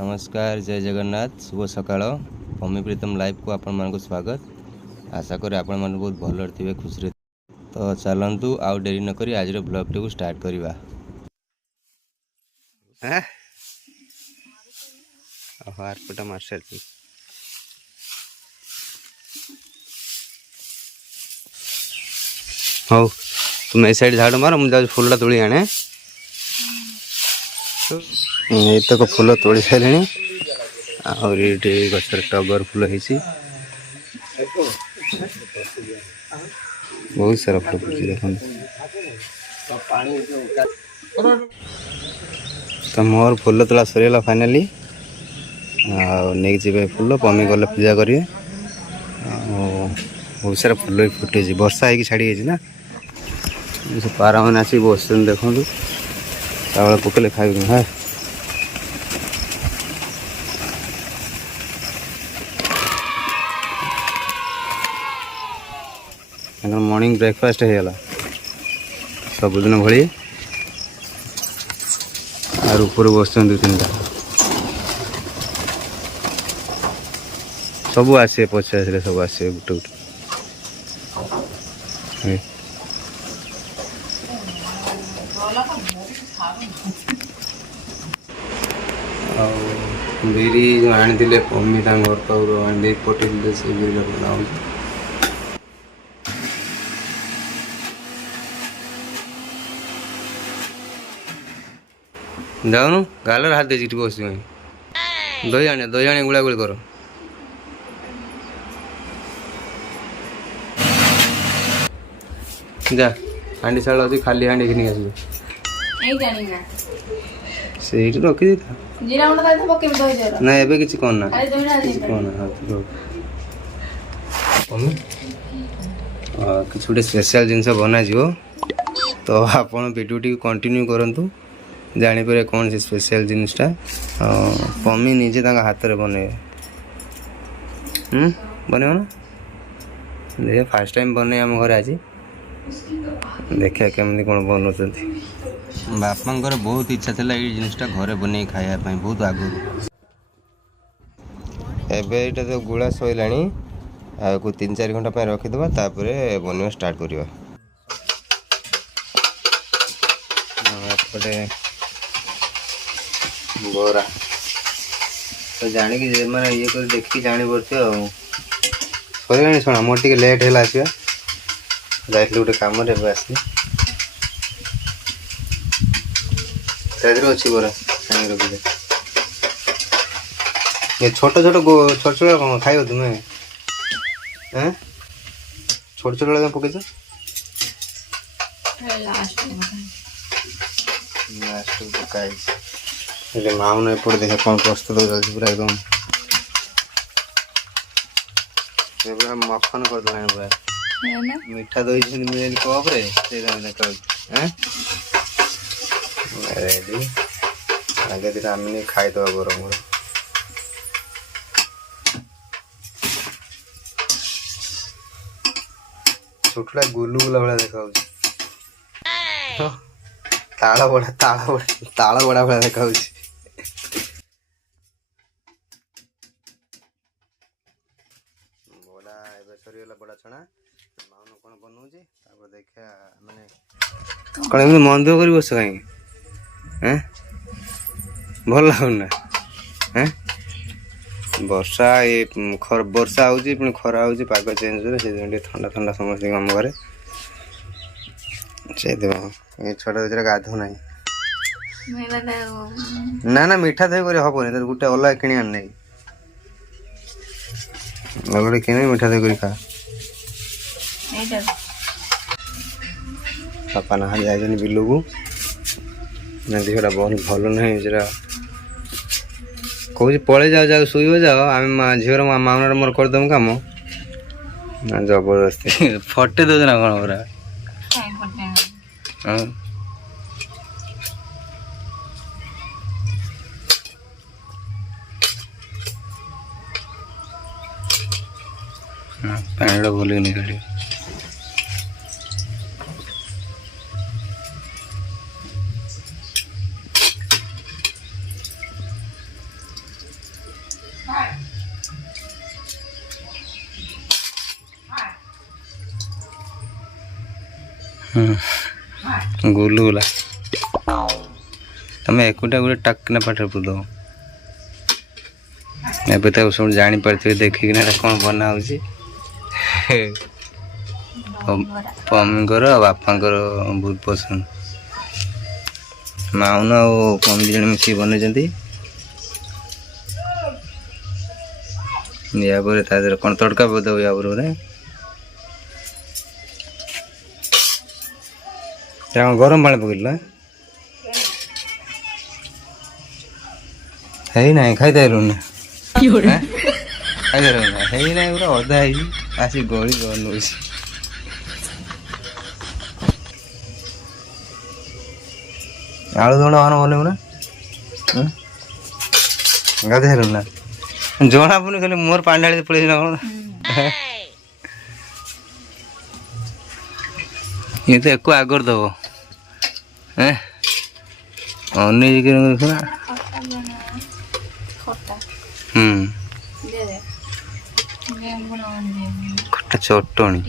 नमस्कार, जय जगन्नाथ, शुभ सकाळ। पम्मी प्रीतम लाइव को आपण मान स्वागत। आशा करी आपण मान बहुत भल थे, खुशी रे। तो चलतु आउ डेरी न करी आज ब्लॉग टी स्टार्ट करवा। आरपटा मार्शल हो तुम ए साइड झाड़ मार मुझे फूल तोड़ी आने ये तो फूल तोड़ी सारे और ये गचर टगर फूल है बहुत सारा फूल फूल देख तो मोर फूल तोड़ा सरीगला फाइनाली नहीं जी फूल पम्मी गले पूजा करेंगे बहुत सारा फूल भी फुटे वर्षा है छाड़ी ना पारा मैंने आसिक बस देखो चावल पकड़े खाई हाँ मॉर्निंग ब्रेकफास्ट है सबुदिन भली आर ऊपर बस दु तीन सब आसे पचे आसे सब आसे गुटे गुटे बिरी जो आनी पम्मी घर पाखर पठे से बिरी बना जाऊनु गालर हाथ दे बस दही आने गुला गुली कर जा हांडी शाला अच्छी खाली हांडी घिनी आस से रखी ना एबे किसी कहना किसी गोटे स्पेशल जिनस बना तो आप वीडियो टी कंटिन्यू करूँ जापर कौन से स्पेशल जिनटा पम्मी निजे हाथ में बने बने ना देखिए फास्ट टाइम बने आम घर आज देखा केमती कौन बनाऊँ बापा बहुत इच्छा था ये जिनटा घरे बन खायापी बहुत आगु एबे तो गुड़ा सैला को 3-4 घंटा रखीदे तापर बनवा स्टार्ट करवा बोरा तो जाणी मैंने ये कर देखिए जानी पड़े सर शुणा मोर टे लेट है आसवा जाइए गोटे कम आसली अच्छी बोरा छाणी रखी ये छोट छोट छोट छोट कौन खाइब तुम्हें छोट छोट पकईच लास्ट पकाई माउन एपटे देखे कौन प्रस्तुत चलती पूरा एकदम पूरा मखन करदे पूरा मीठा दही मिले कप रेडी आगे दिन आम नहीं खाईदे गरम गरम छुटला गुलू गुला भाया देखा ताला बड़ा भाया देखा बड़ा ए सरीगला बड़ा छणा माउन कौन बनाऊे देखा माने कौन एम मन दुख कर बस कहीं भल लगुना वर्षा ये वर्षा हो खरा हो पाग चेंज से ठंडा ठंडा समस्त आम घर से छोट बच्चा गाधो ना ना ना मीठा दही कर हेनी गोटे अलग कि आना अलग कि मीठा दही कर खा पापा ना जाए बिलू को देहटा बहुत भल ना कौन पलि जाओ जाओ शुभ जाओ आम झीर माउना मोर करदेमु कम ना जबरदस्ती फटे दे ना कौन पूरा पानी भूल निकल गुलुगुला तुम एकुटा गोटे टाकना पाठ पुद एबे तो सब जानी पारथिबे देखिकिना कौन बना होची मम्मीकर बापांकर बहुत पसंद माउन और मम्मी जन मिसी बनई या कौन तड़का बोध या गरम पानी पकड़ा है ना खाई देलु ना खाई देलु ना है ना पूरा अधा है आसी गली बनऊ आलू दौड़ मान बनऊ ना गाधेलु ना जना पुणी खाली मोर पानी ढाली पड़े ना कौन ये तो एक आगर दब अनेक देखना खट्टा चटनी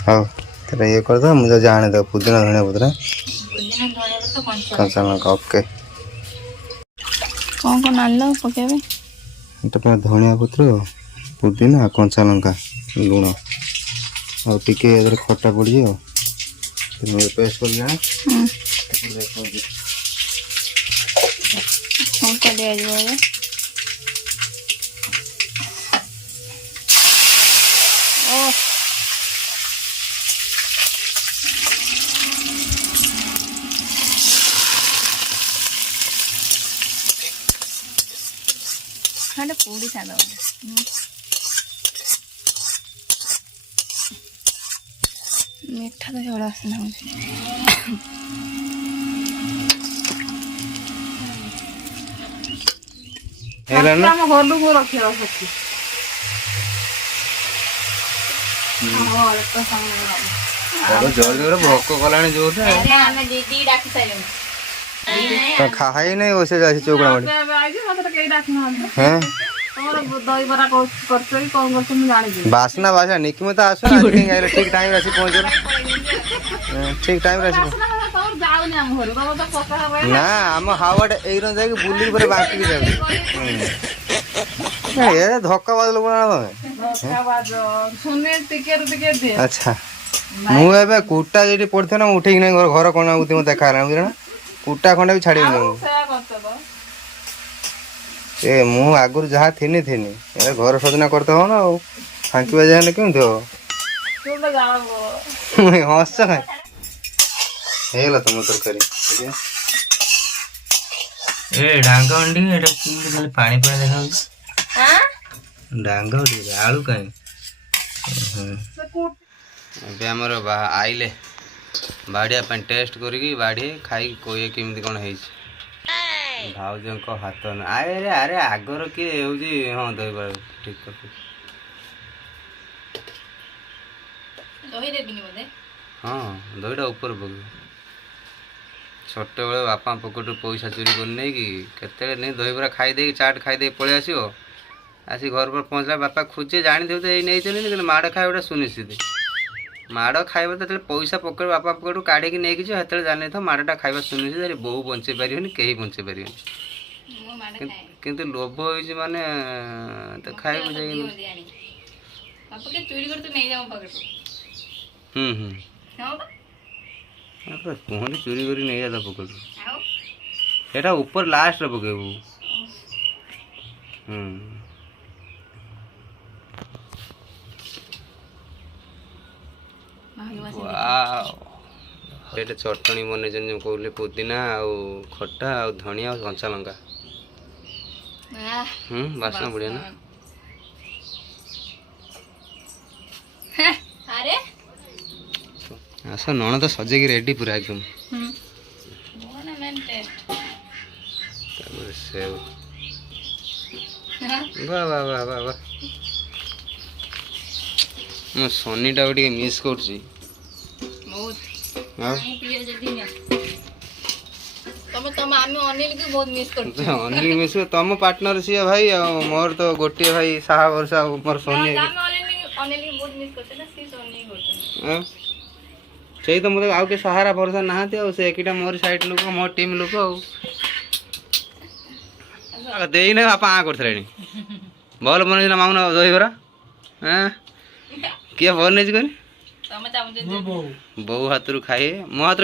हाँ तेरा ये कर दो मुझे जाने दो पुदीना धनिया पत्र कंचा लंका ओके कौन कौन आनलो पकेबे तो धनिया पत्र पुदीना कंचा लंका लुण और टिके इधर खट्टा पड़ जाओ पेस्ट कर जाना हमको दे दियो ओ खाने पूरी सादा मीठा तो छोड़ा आसना भोक कला जो खाई नहीं वैसे जाए चौकड़ा बासना बासा निकी मत आस ठीक टाइम आसी पहुंच ठीक टाइम ना आम हावाटा एरन जाके बुली पर बाकी जाए धक्का बाजल अच्छा मुझे कुटा जी पड़े ना उठे घर कौन मत देखा बुझा कुटा खंडा भी छाड़ी ए मु आगुर जहाँ थी घर सजना करते हो ना फांकी जाए केमती हो हस तुम तरकारी ए डांग अंडी पानी पानी देखा डांग आलू कहीं आमर आइले बाड़िया टेस्ट करी बाड़ी खाई कहे केमती कौन है भाउज हाथ न अरे अरे आगर किए हाँ दही ठीक कर हाँ दहीटा ऊपर पक छोट बेले बापा पकेट पैसा चोरी कर नहीं कि केते नहीं दही बरा खाईदे चाट खाईदे पलि आसो आसी घर पर पहुँचला बापा खोजे जानी थे तो ये माड़ खाइबा सुनिश्चित माड़ खाइबा तो पैसा पकेट बापा पकेट काढ़ी नहीं जो जानी था माड़टा खाइबा सुनिश्चित बहु बंचे पारे कहीं बंचे पारे किंतु लोभ हो माने तो खाइबा कहनी चोरी कर नहीं जाता पकेट एटा ऊपर लास्ट पकेबू ये चटनी बन जो कहले पुदीना खट्टा धनिया कंचा लंका बासना बढ़िया ना आस नण तो सजेगी रेडी पूरा एकदम सेव वाह वाह वाह वाह वाह मो सनीटा टे मिस कर अनिल मिस तुम पार्टनर सी भाई मोर तो गोटे भाई साहा वर्षा मोर सोनी ଅନେଇଲି ବହୁତ ମିସ୍ କରୁଛେ ନା ସେ ଅନେଇ କରୁଛନ୍ତି। ସେଇ ତ ମୋତେ ଆଉ କିଏ ସହାରା ଭରସା ନାହାନ୍ତି ଆଉ ସେ ଏକିଟା ମୋର ସାଇଡ୍ ଲୋକ ମୋ ଟିମ୍ ଲୋକ ଆଉ ଦେଇନା ବାପା କରିଥିଲେଣି ଭଲ ବନେଇଛି ନା ମାମୁନ ଦହିବରା କିଏ ବନେଇଛି କନି ତମେ ଚାହୁଁଛ ବୋଉ ହାତରୁ ଖାଇବେ ମୋ ହାତରୁ